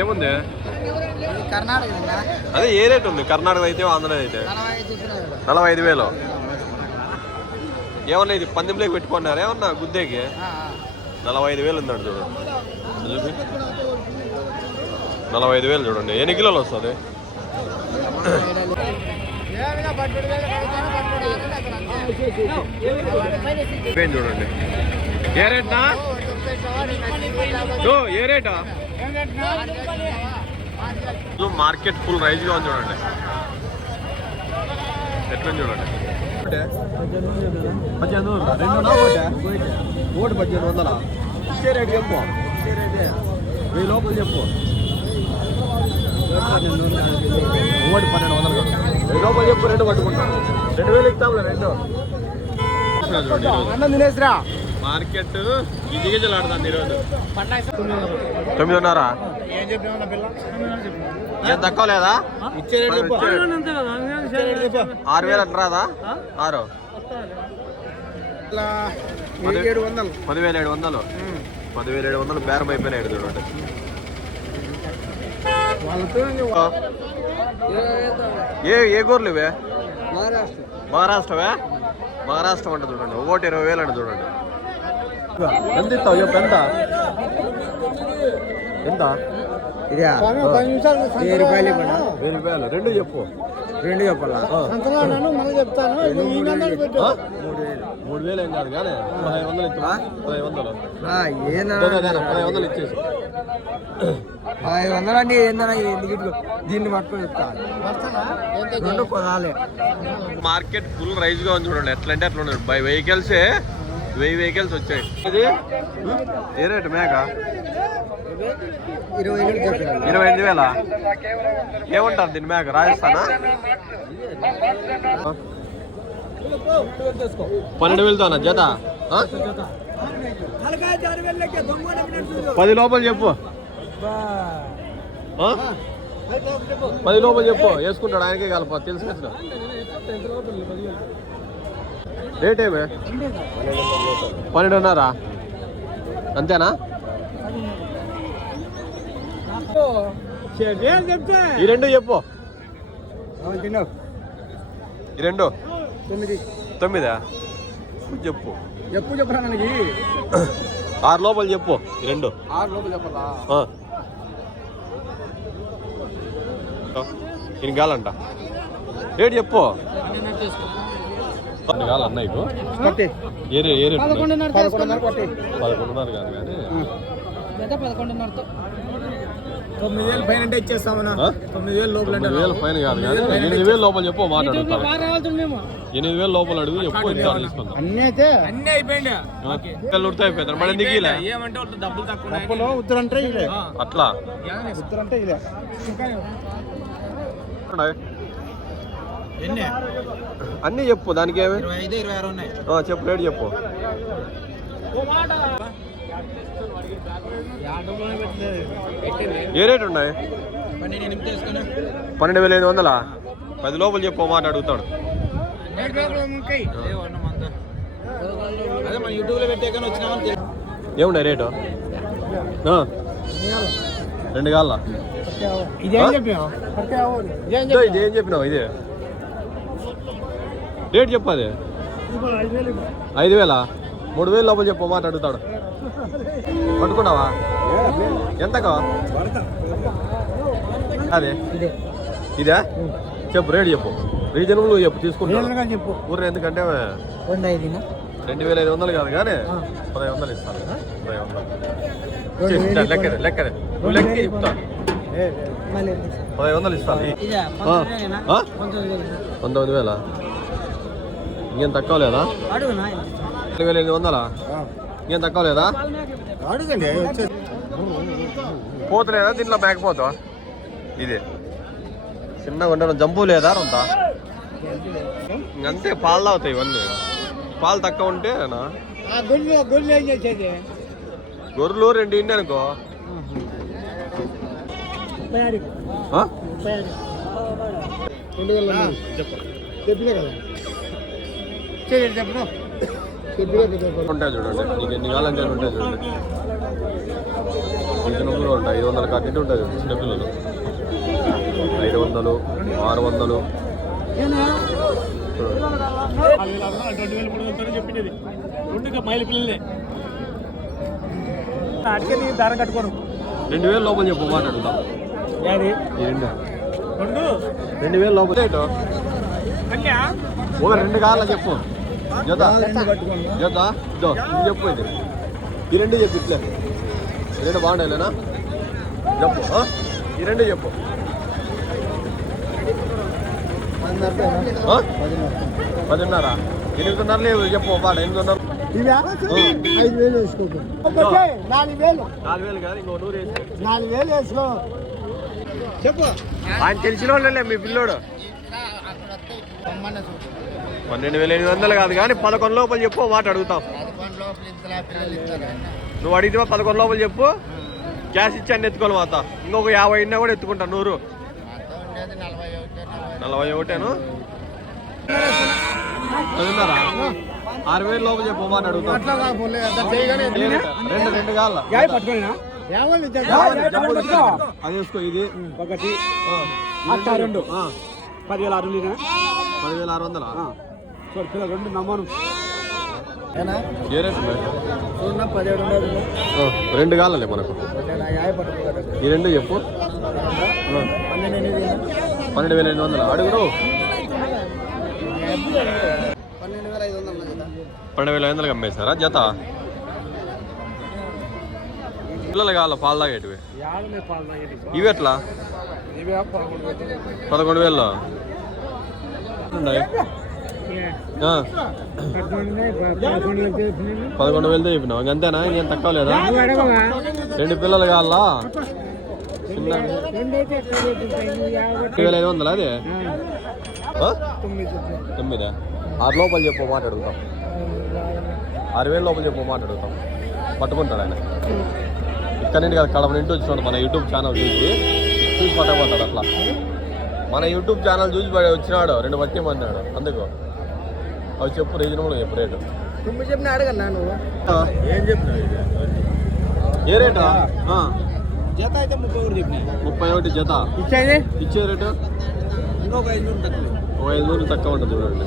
ఏముంది? కర్ణాటక అదే ఏ రేట్ ఉంది? కర్ణాటక అయితే ఆంధ్ర అయితే. నలభై ఐదు వేలు. ఏమన్నా ఇది పందెంలోకి పెట్టుకున్నారా? ఏమన్నా గుద్దేకి. నలభై ఐదు వేలు ఉందండి చూడు. చూపి నలభై ఐదు వేలు చూడండి. ఎన్ని కిలోలు వస్తుంది? చూడండి? ఏ రేట్నా ఏ రేటా? మార్కెట్ ఫుల్ రైజ్గా ఉంది చూడండి. ఎట్లా చూడండి. పద్దెనిమిది వందల? రెండు ఒకటి ఒకటి పద్దెనిమిది వందల ఇచ్చే రేటు చెప్పు వెయ్యి లోపల చెప్పు ఒకటి పన్నెండు వందలు. వెయ్యి లోపల చెప్పు రెండు పట్టుకుంటాను రెండు వేలు ఇస్తాంలే రెండు. అన్నం తినేసిరా. మార్కెట్ గిజగిజలాడుతుంది ఈరోజు. తొమ్మిదిన్నర? ఏం చెప్పినా పిల్ల? ఏం తక్కువ లేదా. ఆరు వేలు అంటారా ఆరు. ఏడు వందలు. పదివేల ఏడు వందలు. పదివేల ఏడు వందలు బేరం అయిపోయినాయి చూడండి ఏ ఏ గోర్లు ఇవే? మహారాష్ట్ర. మహారాష్ట్రవే? మహారాష్ట్ర అంట చూడండి. ఒకటి ఇరవై వేలు అంట చూడండి. ఎంత ఇస్తావు? చెప్పు ఎంత ఎంత? ఇదా. పది నిమిషాలు వెయ్యి రూపాయలు ఇవ్వండి వెయ్యి రూపాయలు. రెండు చెప్పు. రెండు చెప్పాలా? మూడు వేలు. ఏం కాదు కానీ పదహైదు వందలు ఇచ్చు పదహైదు వందలు. పదహైదు వందలు ఇచ్చేసి. ఐదు వందలు అండి ఏందన్నా ఎందుకు? దీన్ని పట్టుకొని కొనాలి. మార్కెట్ ఫుల్ రైజ్గా ఉంది చూడండి. ఎట్లా అంటే అట్లా ఉండదు బై వెహికల్స్ వెయ్యి వెహికల్స్ వచ్చాయి. ఇది? ఉం? ఏ రేటు మేక? ఇరవై ఎనిమిది వేల ఏమంటారు దీని మేక? రాజస్థానా? పన్నెండు వేలతోనా జత? పది లోపల చెప్పు? పది లోపల చెప్పు. వేసుకుంటాడు ఆయనకే కలప తెలుసు రేట్ ఏమే పన్నెండున్నరా? అంతేనా? చెప్తే ఈ రెండు చెప్పు. ఈ రెండు? తొమ్మిది. తొమ్మిదా? చెప్పు. ఎప్పుడు చెప్పరా మనకి ఆరు లోపల చెప్పు. ఈ రెండు. ఆరు లోపల చెప్పాలా ఆ. ఈయన కాలంట రేట్ చెప్పు. కావాలి అన్నయ్యకు కొట్టి ఏ రే- ఏ రేట్ ఉన్నాయి? పదకొండున్నర కాదు కానీ. పదకొండున్నరతో. తొమ్మిది వేలు పైన అంటే ఇచ్చేస్తామన్నా? తొమ్మిది వేలు లోపల తొమ్మిది వేలు పైన కాదు కానీ ఎనిమిది వేలు లోపల చెప్పు మాట్లాడుతాను ఎనిమిది వేలు లోపల అడుగు చెప్పు ఇస్తాను తీసుకుందాం. అన్నీ అయితే అన్నీ అయిపోయింది ఉడితే అయిపోతారు. మళ్ళీ ఎందుకు ఇలా ఏమంటే డబ్బులు తక్కువ డబ్బులు ఉత్తరంటే ఇదే అట్లా? ఉత్తరంటే ఇదే ఎన్ని అన్నీ చెప్పు దానికి ఏమి? ఐదు చెప్పు రేట్ చెప్పు. ఏ రేట్ ఉన్నాయి? పన్నెండు వేల ఎనిమిది వందలా? పది లోపల చెప్పు మాట అడుగుతాడు. అదే మన యూట్యూబ్లో పెట్టే కానీ వచ్చినామని ఏమున్నాయి రేటు? రెండు కాళ్ళ ఇదేం చెప్పినావు ఇది. రేట్ చెప్పు అది ఐదు వేలా? మూడు వేలు లోపల చెప్పు మాట అడుగుతాడు. పట్టుకున్నావా? ఎంతకా? అదే. ఇదే? చెప్పు రేట్ చెప్పు. రీజనబుల్ చెప్పు తీసుకుంటా చెప్పు. ఊరు ఎందుకంటే రెండు వేల ఐదు వందలు కాదు కానీ పదహైదు వందలు ఇస్తాను. పదహైదు వందలు. లెక్కదే లెక్కదే. నువ్వు లెక్క చెప్తా. పదహైదు వందలు ఇస్తాను? పంతొమ్మిది వేల? ఇంకేం తక్కువ లేదా అడుగునా? రెండు వేల ఎనిమిది వందలా? ఇంకేం తక్కువ లేదా అడుగండి పోతలేదా దీంట్లో మేకపోతా ఇది. చిన్నగా ఉండే జంబు లేదా రొంత ఇంకంతే పాలు తాగుతాయి ఇవన్నీ. పాలు తక్కువ ఉంటే గొర్రెలు రెండు ఇండి అనుకో. చెప్పినా కదా? ఉంటాయి చూడండి. నీకు ఎన్ని అన్ని ఉంటాయి చూడండి. చిన్నప్పుడు కూడా ఉంటాయి. ఐదు వందల కట్టింటి ఉంటుంది చిన్నపిల్లలు ఐదు వందలు ఆరు వందలు. రెండు వేల లోపల చెప్పు మాట్లాడుతాం రెండు. వేలు లోపల. ఓ రెండు కావాల చెప్పు. జత. జత. ఇదో ఇది చెప్పు ఇది. ఈ రెండు చెప్పు ఇట్లే. రెండు బాగుంటాయిలేనా చెప్పు ఆ? ఈ రెండు చెప్పు? పదిన్నర. ఎనిమిదిన్నర లేవు చెప్పు పాట ఎనిమిదిన్నర. ఐదు వేలు వేసుకోకు. నాలుగు వేలు. నాలుగు వేలు కాదు ఇంకో నూరు వేసి నాలుగు వేలు వేసుకో. చెప్పు. ఆయన తెలిసిన వాళ్ళే మీ పిల్లోడు. పన్నెండు వేల ఎనిమిది వందలు కాదు కానీ పదకొండు లోపల చెప్పు మాట అడుగుతాం. నువ్వు అడిగితే పదకొండు లోపల చెప్పు. క్యాష్ ఇచ్చాను ఎత్తుకోవాలి మాత. ఇంకొక యాభై ఇన్నా కూడా ఎత్తుకుంటా నూరు. నలభై ఒకటేను? ఆరు వేలు లోపల చెప్పు మాట అడుగుతాం. రెండు రెండు కాళ్ళ పట్టుకోలేనా? అది వేసుకో ఇది. ఒకటి. రెండు. పదివేల ఆరు పదివేల ఆరు వందలా? చూడు పిల్లలు రెండు నమ్మను. రెండు కాళ్ళలే మనకు. ఈ రెండు చెప్పు. పన్నెండు వేల. ఎనిమిది వందలు? అడుగురు పన్నెండు వేల ఐదు వందలు ఐదు వందలకి అమ్మేశారా? జత? పిల్లలు కావాల పాలు తాగేటివి? ఇవి ఎట్లా? ఇవి పదకొండు వేలు. ఉన్నాయి. పదకొండు వేలు వేలతో చెప్పినావు అంతేనా? ఇంకేం తక్కువ లేదా? రెండు పిల్లలు కావాలా? చిన్న వేల ఐదు వందలు అదే? తొమ్మిదా? ఆరు లోపల చెప్పు మాట్లాడుతాం ఆరు వేల లోపల చెప్పు మాట్లాడుతాం పట్టుకుంటాడు ఆయన. ఇక్కడ నుండి కదా కడప నుండి వచ్చినాడు మన యూట్యూబ్ ఛానల్ చూసి. చూసి పట్టకపోతాడు అట్లా. మన యూట్యూబ్ ఛానల్ చూసి వచ్చినాడు రెండు బట్టి అన్నాడు. అందుకు. అవి చెప్పు రీజనబుల్ చెప్పు రేటు తొమ్మిది చెప్పిన అడగన్నా నువ్వు. ఏం చెప్పినా ఏ రేటు ఆ, జత. అయితే ముప్పై ఒకటి చెప్పిన ముప్పై ఒకటి జత. ఇచ్చేది ఇచ్చే రేటు ఇంకొక ఐదు నూరు తక్కువ. ఒక ఐదు నూరు తక్కువ ఉంటుంది చూడండి.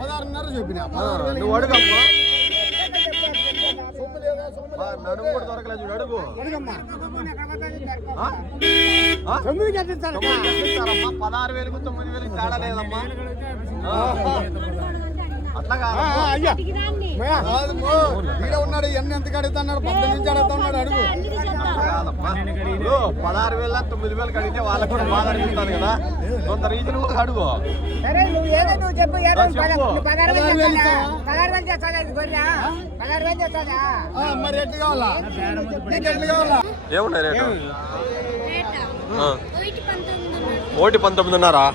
పదహారున్నర చెప్పిన. నువ్వు అడుగమ్మా. బా, నడుము కూడా దొరకలేదు చూడు అడుగు. పదహారు వేలకు తొమ్మిది వేలకు తేడా లేదమ్మా. ఈడ ఉన్నాడు ఎన్ని ఎంత కడుగుతున్నాడు పద్దెనిమిది నుంచి అడుగుతున్నాడు అడుగు. పదహారు వేల తొమ్మిది వేలకు అడిగితే వాళ్ళకి కూడా బాధ అనిపిస్తుంది కదా. కొంత అడుగు. వేలు వేలు వేలు వేలు చేస్తావా? ఆ, మరి ఎట్లు కావాలా? నీకు ఎట్లు కావాలా? ఏమున్నాయి రేటు? ఓటి పంతొమ్మిదిన్నరా?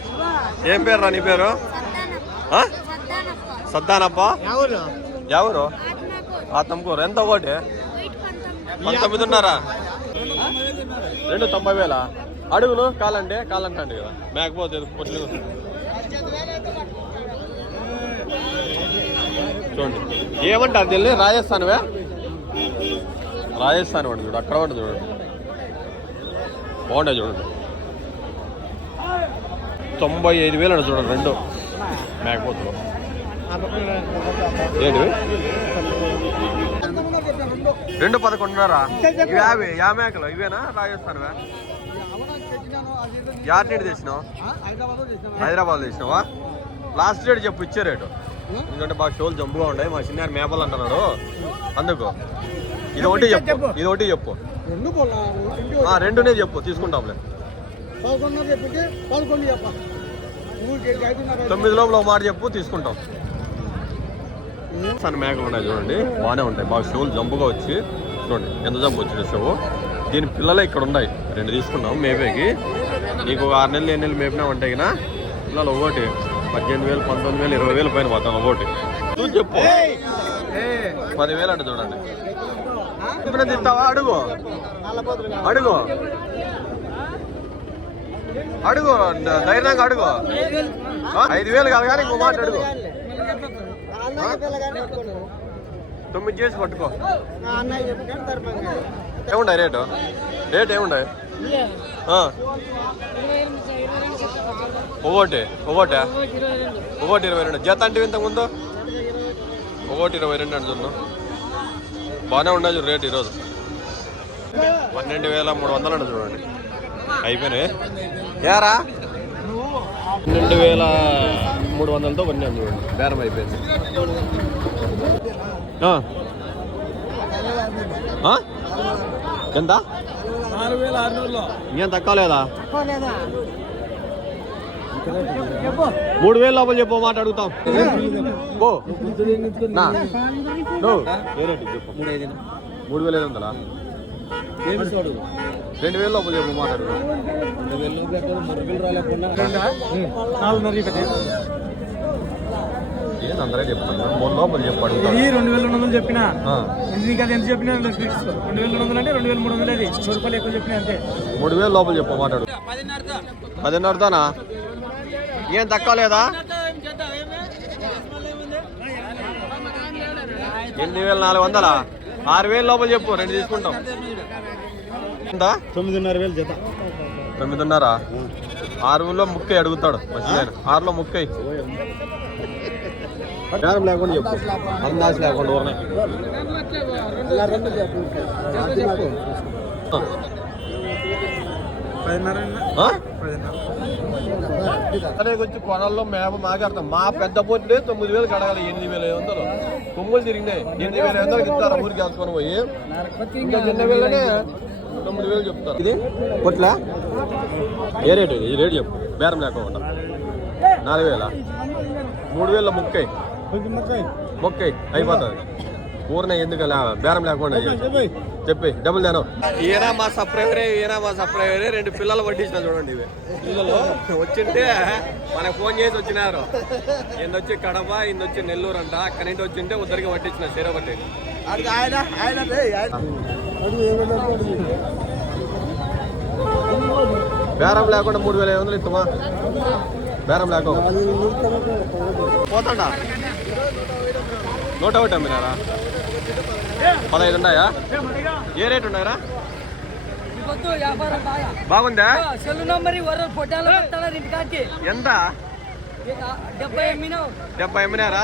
ఏం పేరు రా నీ పేరు? సద్దానప్ప ఎవరు? ఆత్మకూరు ఆత్మకూరు. ఎంత ఒకటి ఒకటి పంతొమ్మిది పంతొమ్మిదిన్నరా రెండు తొంభై వేల? అడుగును కాలంటే కాలంటే కదా. మేకపోతే పొట్లు చూడండి. ఏమంటారు తెలియదు రాజస్థాన్వే రాజస్థాన్ వాడు చూడు అక్కడ వాడు చూడండి బాగుంటాయి చూడండి తొంభై ఐదు వేలు అండి చూడండి రెండు. మేకపోతులు. ఏంటివి? రెండు పదకొండున్నరా? ఇవి యాభై యా మేకలు ఇవేనా? రాజస్థాన్వే? యార్ నీటి తెచ్చినావు? హైదరాబాద్ తెచ్చినావా? లాస్ట్ రేట్ చెప్పు ఇచ్చే రేటు. ఎందుకంటే బాగా షోలు జంపుగా ఉన్నాయి. మా చిన్న మేపలు అంటున్నాడు. అందుకు. ఇది ఒకటి చెప్పు ఇది ఒకటి చెప్పు. రెండునే చెప్పు. తీసుకుంటాంలే. తొమ్మిది లోపల ఒక మాట చెప్పు తీసుకుంటాం. సన్న మేకలు ఉన్నాయి చూడండి. బాగానే ఉంటాయి. బాగా షోలు జంపుగా వచ్చి చూడండి ఎంత జంపు వచ్చిన షో. దీని పిల్లలే ఇక్కడ ఉన్నాయి. రెండు తీసుకున్నాం మేపేకి. నీకు ఒక ఆరు నెలలు ఎన్ని నెలలు మేపినా ఉంటాయి కదా పిల్లలు ఒకటి పద్దెనిమిది వేలు పంతొమ్మిది వేలు ఇరవై వేలు పైన పోతాం ఒకటి చూసి చెప్పు. పదివేలు అంటే చూడండి. ఇప్పుడు తింటావా? అడుగు. అడుగు. అడుగు. ధైర్యంగా అడుగు. ఐదు వేలు కాదు కానీ ఇంకో మాట అడుగు. తొమ్మిది చేసి పట్టుకో. ఏముండాయి రేటు? రేట్ ఏముండాయి? ఆ. ఒకటి ఒకటి ఒకటి ఇరవై రెండు. జత అంటే ఇంతకు ముందు? ఒకటి ఇరవై రెండు అంటే చూడు బాగానే ఉండదు రేట్ ఈరోజు. పన్నెండు వేల మూడు వందలు అంటే చూడండి. అయిపోయినాయి. యారా పన్నెండు వేల మూడు వందలతో కొన్నాను చూడండి బేరం అయిపోయింది? ఎంత? ఇంకేం తక్కువ లేదా? మూడు వేలు లోపల చెప్పు మాట అడుగుతాం. ఏ మూడు వేల ఐదు వందలా? రెండు వేలు లోపల చెప్పు మాట అడుగుతాం రెండు వేలు పెట్టారు మూడు వేలు రాలేకుండా నాలుగున్నర పెట్టి ఏంది అందరే చెప్తున్నా మూడు లోపల చెప్పు అడుగుతాం ఇది రెండు వేల రెండు వందలు చెప్పిన. నీకు అది ఎంత చెప్పినా ఫిక్స్ రెండు వేల రెండు వందలు అంటే రెండు వేల మూడు వందలు అది. నూరు రూపాయలు ఎక్కువ చెప్పిన అంతే. మూడు వేలు లోపల చెప్పు మాట అడుగు పదిన్నరతోనా ఏం తక్కువ లేదా? ఎనిమిది వేల నాలుగు వందలా? ఆరు వేలు లోపల చెప్పు రెండు తీసుకుంటాం. ఎంత? తొమ్మిదిన్నర వేలు జత. తొమ్మిదిన్నర? ఆరులో ముక్కై అడుగుతాడు మంచిగా ఆరులో ముక్కై బేరం లేకుండా చెప్పు. అందాజు లేకుండా అలాగే వచ్చి కొనల్లో మేప మాట్లాడతాం మా పెద్ద పోతే తొమ్మిది వేలు కడగాలి ఎనిమిది వేల ఐదు వందలు. కొమ్ములు తిరిగినాయి. ఎనిమిది వేల ఐదు ఇస్తారు? ఊరికి వేసుకొని పోయి. ఇంకా చిన్న వేలనే తొమ్మిది వేలు చెప్తారు. ఇది? కొట్లా? ఏ రేటు ఇది? ఈ రేటు చెప్పు. బేరం లేకుండా. నాలుగు వేల? మూడు వేల ముక్కై. ముక్కై అయిపోతుంది. ఊరిన ఎందుకు బేరం లేకుండా. చెప్పి డబుల్ దాను ఈయన మా సప్రైవరే ఈయన మా సప్రైవరే రెండు పిల్లలు పట్టించిన చూడండి ఇవి. పిల్లలు? వచ్చింటే మనకు ఫోన్ చేసి వచ్చినారు. వచ్చి కడప వచ్చి నెల్లూరు అంట. అక్కడి నుంచి వచ్చింటే ఉద్దరికి పట్టించిన చీర పట్టి ఆయన బేరం లేకుండా మూడు వేల ఐదు వందలు ఇస్తామా? బేరం లేకుండా. పోతాడా? నూట ఒకటి అమ్మినారా? పదహైదు ఉన్నాయా? ఏ రేట్ ఉన్నాయరా? బాగుందా? ఎంత? డెబ్బై అమ్మినారా?